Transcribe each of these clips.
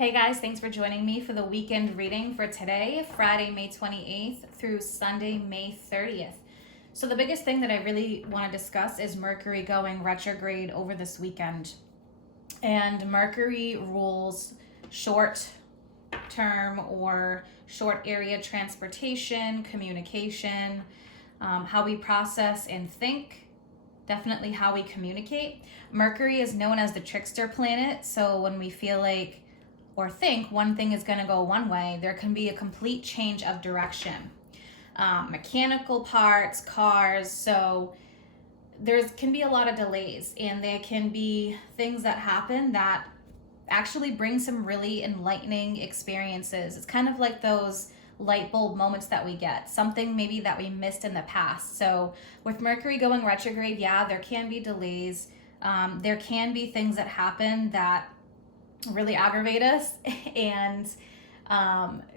Hey guys, thanks for joining me for the weekend reading for today, Friday, May 28th through Sunday, May 30th. So the biggest thing that I really want to discuss is Mercury going retrograde over this weekend. And Mercury rules short term or short area transportation, communication, how we process and think, definitely how we communicate. Mercury is known as the trickster planet, so when we feel like or think one thing is going to go one way, there can be a complete change of direction. Mechanical parts, cars, so there can be a lot of delays, and there can be things that happen that actually bring some really enlightening experiences. It's kind of like those light bulb moments that we get, something maybe that we missed in the past. So with Mercury going retrograde, yeah, there can be delays. There can be things that happen that really aggravate us and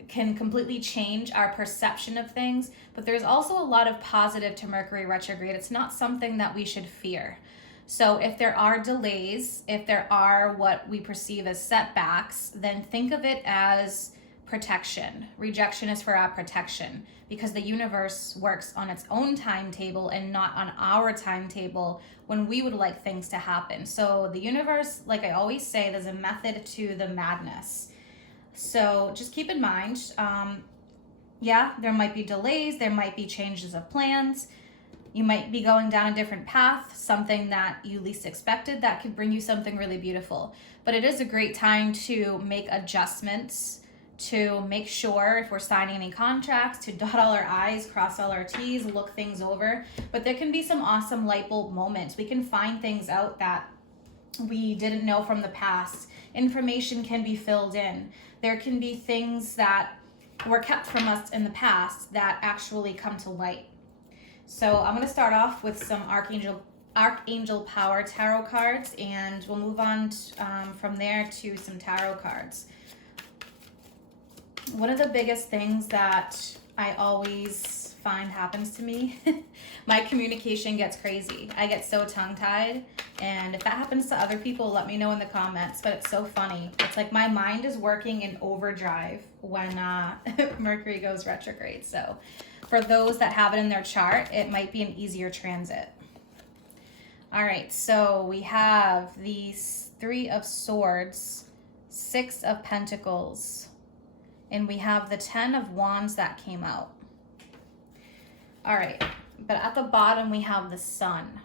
can completely change our perception of things. But there's also a lot of positive to Mercury retrograde. It's not something that we should fear. So if there are delays, if there are what we perceive as setbacks, then think of it as protection. Rejection is for our protection, because the universe works on its own timetable and not on our timetable when we would like things to happen. So the universe, like I always say, there's a method to the madness. So just keep in mind, yeah, there might be delays, there might be changes of plans. You might be going down a different path, something that you least expected that could bring you something really beautiful. But it is a great time to make adjustments, to make sure if we're signing any contracts, to dot all our I's, cross all our T's, look things over. But there can be some awesome light bulb moments. We can find things out that we didn't know from the past. Information can be filled in. There can be things that were kept from us in the past that actually come to light. So I'm going to start off with some Archangel Power Tarot cards, and we'll move on from there to some tarot cards. One of the biggest things that I always find happens to me, my communication gets crazy. I get so tongue-tied, and if that happens to other people, let me know in the comments. But it's so funny. It's like my mind is working in overdrive when Mercury goes retrograde. So for those that have it in their chart, it might be an easier transit. All right, so we have the Three of Swords, Six of Pentacles, and we have the 10 of Wands that came out. All right, but at the bottom we have the Sun.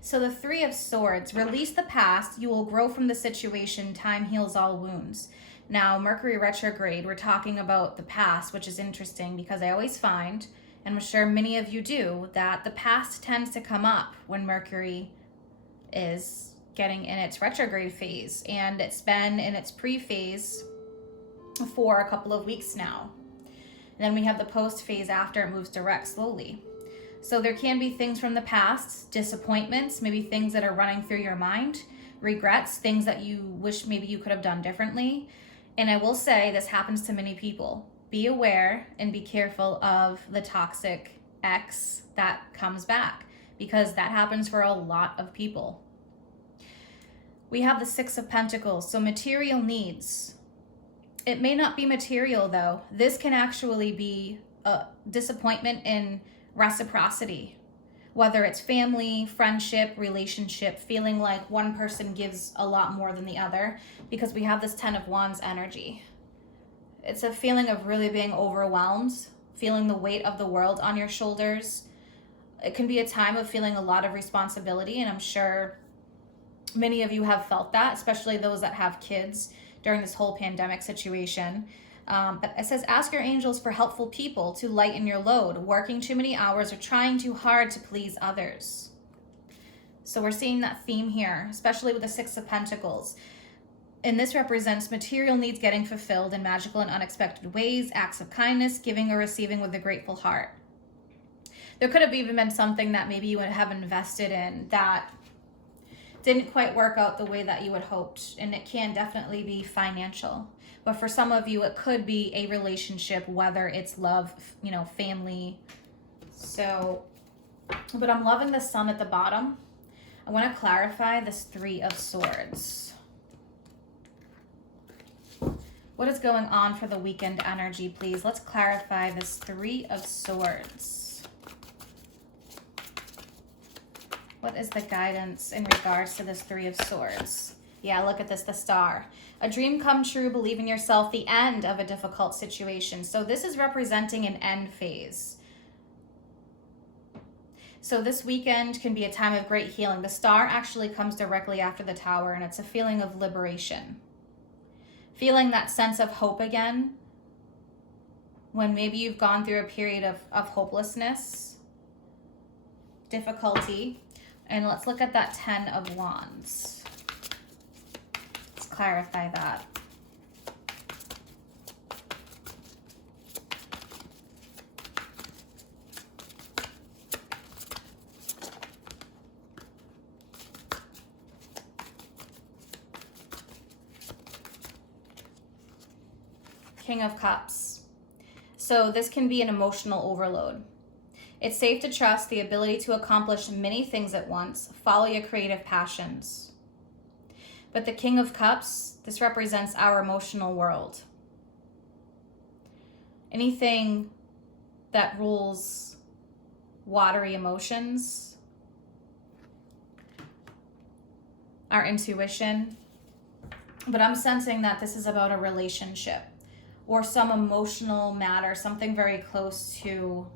So the Three of Swords, release the past, you will grow from the situation, time heals all wounds. Now, Mercury retrograde, we're talking about the past, which is interesting because I always find, and I'm sure many of you do, that the past tends to come up when Mercury is getting in its retrograde phase, and it's been in its pre-phase for a couple of weeks now. And then we have the post phase after it moves direct slowly. So there can be things from the past, disappointments, maybe things that are running through your mind, regrets, things that you wish maybe you could have done differently. And I will say this happens to many people. Be aware and be careful of the toxic ex that comes back, because that happens for a lot of people. We have the Six of Pentacles, so material needs. It may not be material though. This can actually be a disappointment in reciprocity, whether it's family, friendship, relationship, feeling like one person gives a lot more than the other, because we have this 10 of Wands energy. It's a feeling of really being overwhelmed, feeling the weight of the world on your shoulders. It can be a time of feeling a lot of responsibility, and I'm sure many of you have felt that, especially those that have kids during this whole pandemic situation. But it says, ask your angels for helpful people to lighten your load, working too many hours or trying too hard to please others. So we're seeing that theme here, especially with the Six of Pentacles. And this represents material needs getting fulfilled in magical and unexpected ways, acts of kindness, giving or receiving with a grateful heart. There could have even been something that maybe you would have invested in that didn't quite work out the way that you had hoped, and it can definitely be financial. But for some of you, it could be a relationship, whether it's love, family. So, but I'm loving the Sun at the bottom. I want to clarify this Three of Swords. What is going on for the weekend energy, please? Let's clarify this Three of Swords. What is the guidance in regards to this Three of Swords? Yeah, look at this, the Star. A dream come true, believe in yourself, the end of a difficult situation. So this is representing an end phase. So this weekend can be a time of great healing. The Star actually comes directly after the Tower, and it's a feeling of liberation. Feeling that sense of hope again, when maybe you've gone through a period of hopelessness, difficulty. And let's look at that Ten of Wands. Let's clarify that. King of Cups. So this can be an emotional overload. It's safe to trust the ability to accomplish many things at once. Follow your creative passions. But the King of Cups, this represents our emotional world. Anything that rules watery emotions, our intuition. But I'm sensing that this is about a relationship or some emotional matter, something very close to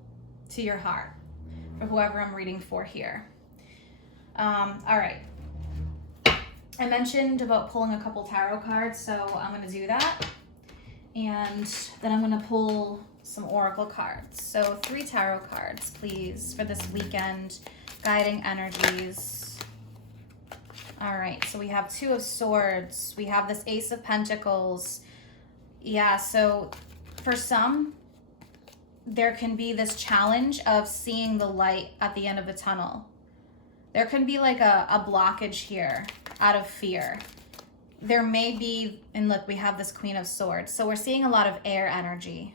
your heart, for whoever I'm reading for here. All right. I mentioned about pulling a couple tarot cards, so I'm going to do that. And then I'm going to pull some oracle cards. So 3 tarot cards, please, for this weekend, guiding energies. All right, so we have 2 of Swords. We have this Ace of Pentacles. Yeah, so for some, there can be this challenge of seeing the light at the end of the tunnel. There can be like a blockage here out of fear. There may be, and look, we have this Queen of Swords. So we're seeing a lot of air energy.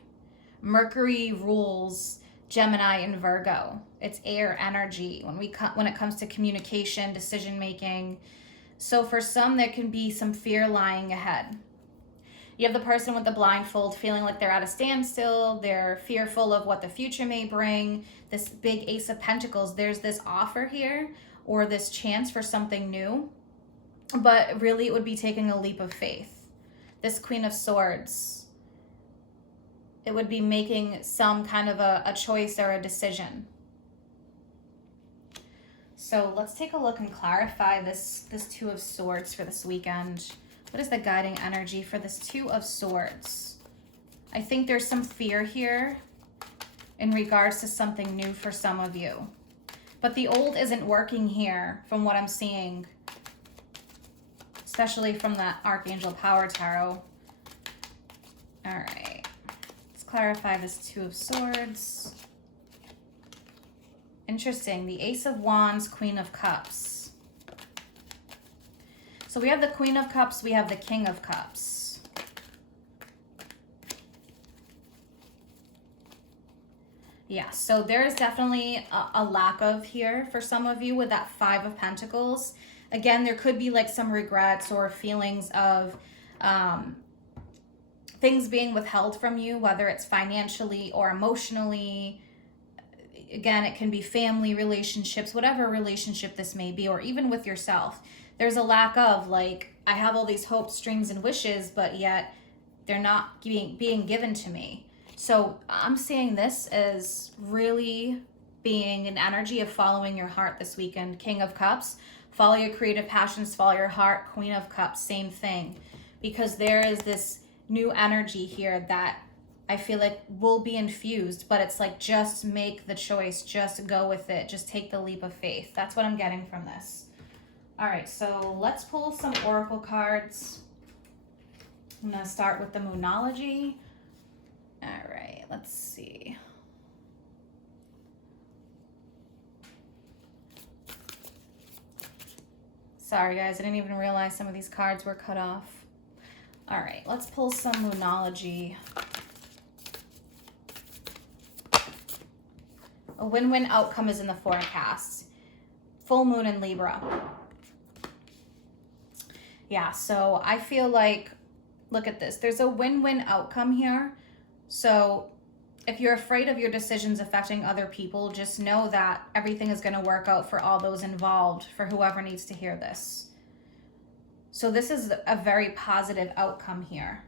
Mercury rules Gemini and Virgo. It's air energy when it comes to communication, decision making. So for some, there can be some fear lying ahead. You have the person with the blindfold feeling like they're at a standstill. They're fearful of what the future may bring. This big Ace of Pentacles, there's this offer here or this chance for something new. But really, it would be taking a leap of faith. This Queen of Swords, it would be making some kind of a choice or a decision. So let's take a look and clarify this 2 of Swords for this weekend. What is the guiding energy for this 2 of Swords? I think there's some fear here in regards to something new for some of you. But the old isn't working here from what I'm seeing, especially from that Archangel Power Tarot. All right, let's clarify this 2 of Swords. Interesting, the Ace of Wands, Queen of Cups. So we have the Queen of Cups, we have the King of Cups. Yeah, so there is definitely a lack of here for some of you with that 5 of Pentacles. Again, there could be like some regrets or feelings of things being withheld from you, whether it's financially or emotionally. Again, it can be family relationships, whatever relationship this may be, or even with yourself. There's a lack of, like, I have all these hopes, dreams, and wishes, but yet they're not being given to me. So I'm seeing this as really being an energy of following your heart this weekend. King of Cups, follow your creative passions, follow your heart. Queen of Cups, same thing. Because there is this new energy here that I feel like will be infused, but it's like, just make the choice, just go with it, just take the leap of faith. That's what I'm getting from this. All right, so let's pull some oracle cards. I'm gonna start with the Moonology. All right, let's see. Sorry guys, I didn't even realize some of these cards were cut off. All right, let's pull some Moonology. A win-win outcome is in the forecast. Full moon in Libra. Yeah, so I feel like Look at this. There's a win-win outcome here. So if you're afraid of your decisions affecting other people, just know that everything is going to work out for all those involved, for whoever needs to hear this. So this is a very positive outcome here.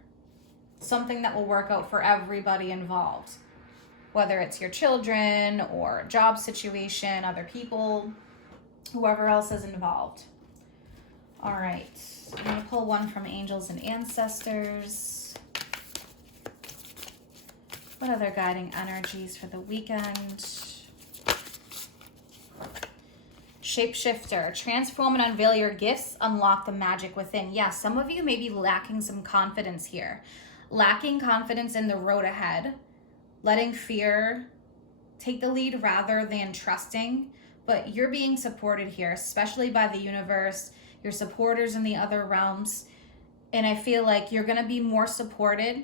Something that will work out for everybody involved, whether it's your children or job situation, other people, whoever else is involved. All right, I'm going to pull one from angels and ancestors. What other guiding energies for the weekend? Shapeshifter, transform and unveil your gifts, unlock the magic within. Yeah, some of you may be lacking some confidence here. Lacking confidence in the road ahead. Letting fear take the lead rather than trusting. But you're being supported here, especially by the universe, your supporters in the other realms. And I feel like you're going to be more supported,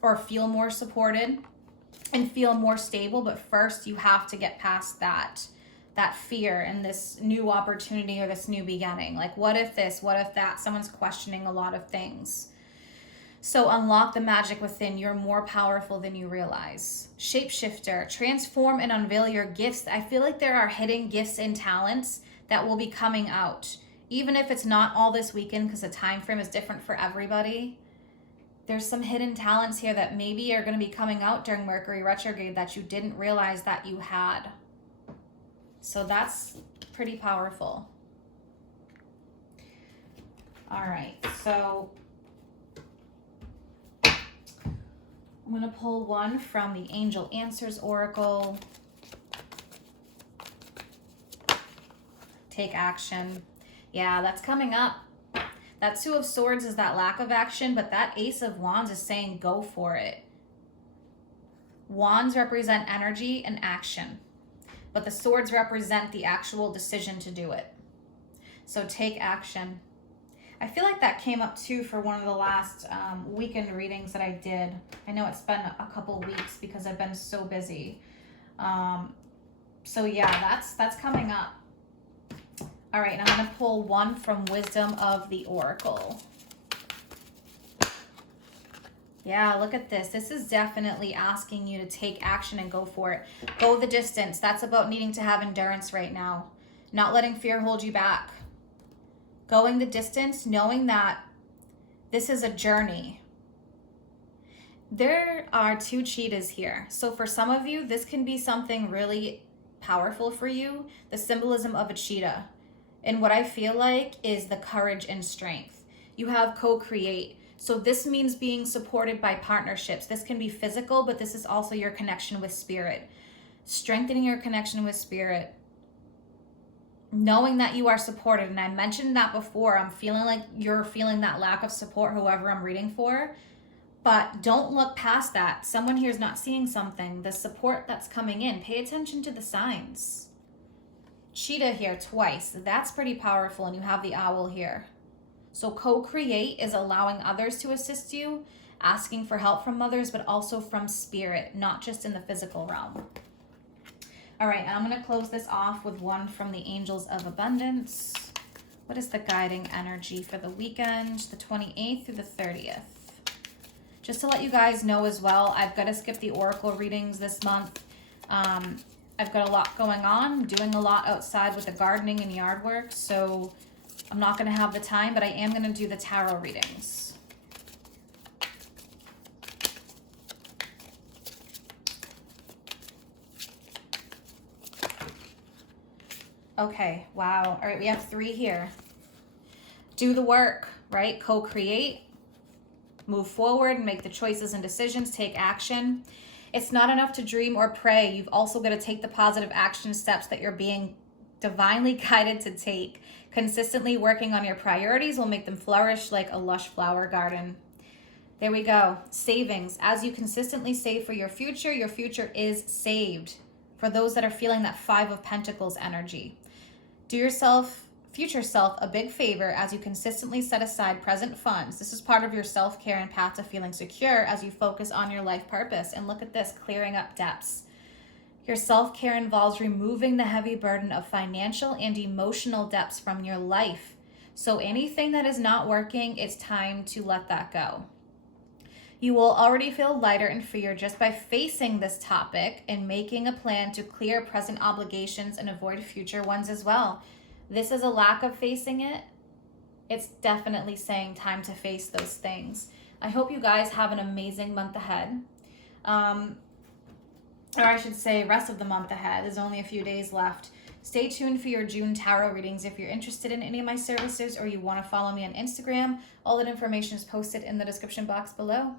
or feel more supported and feel more stable. But first you have to get past that fear and this new opportunity or this new beginning. Like, what if this, what if that? Someone's questioning a lot of things. So unlock the magic within. You're more powerful than you realize. Shapeshifter, transform and unveil your gifts. I feel like there are hidden gifts and talents that will be coming out. Even if it's not all this weekend, because the time frame is different for everybody. There's some hidden talents here that maybe are going to be coming out during Mercury retrograde that you didn't realize that you had. So that's pretty powerful. All right, so I'm going to pull one from the Angel Answers Oracle. Take action. Yeah, that's coming up. That Two of Swords is that lack of action, but that Ace of Wands is saying go for it. Wands represent energy and action, but the swords represent the actual decision to do it. So take action. I feel like that came up too for one of the last weekend readings that I did. I know it's been a couple weeks because I've been so busy. So yeah, that's coming up. All right, and I'm going to pull one from Wisdom of the Oracle. Yeah, look at this. This is definitely asking you to take action and go for it. Go the distance. That's about needing to have endurance right now. Not letting fear hold you back. Going the distance, knowing that this is a journey. There are two cheetahs here. So for some of you, this can be something really powerful for you. The symbolism of a cheetah. And what I feel like is the courage and strength. You have co-create. So this means being supported by partnerships. This can be physical, but this is also your connection with spirit. Strengthening your connection with spirit. Knowing that you are supported. And I mentioned that before. I'm feeling like you're feeling that lack of support, whoever I'm reading for. But don't look past that. Someone here is not seeing something. The support that's coming in. Pay attention to the signs. Cheetah here twice. That's pretty powerful. And you have the owl here. So co-create is allowing others to assist you, asking for help from others, but also from spirit, not just in the physical realm. All right, and I'm going to close this off with one from the Angels of Abundance. What is the guiding energy for the weekend, the 28th through the 30th? Just to let you guys know as well, I've got to skip the oracle readings this month. I've got a lot going on. I'm doing a lot outside with the gardening and yard work, so I'm not going to have the time, but I am going to do the tarot readings. Okay, wow. All right, we have 3 here. Do the work, right? Co-create, move forward, make the choices and decisions, take action. It's not enough to dream or pray. You've also got to take the positive action steps that you're being divinely guided to take. Consistently working on your priorities will make them flourish like a lush flower garden. There we go. Savings. As you consistently save for your future is saved. For those that are feeling that 5 of Pentacles energy. Do yourself, future self, a big favor as you consistently set aside present funds. This is part of your self-care and path to feeling secure as you focus on your life purpose. And look at this, clearing up debts. Your self-care involves removing the heavy burden of financial and emotional debts from your life. So anything that is not working, it's time to let that go. You will already feel lighter and freer just by facing this topic and making a plan to clear present obligations and avoid future ones as well. This is a lack of facing it. It's definitely saying time to face those things. I hope you guys have an amazing month ahead. Or I should say rest of the month ahead. There's only a few days left. Stay tuned for your June tarot readings. If you're interested in any of my services or you want to follow me on Instagram, all that information is posted in the description box below.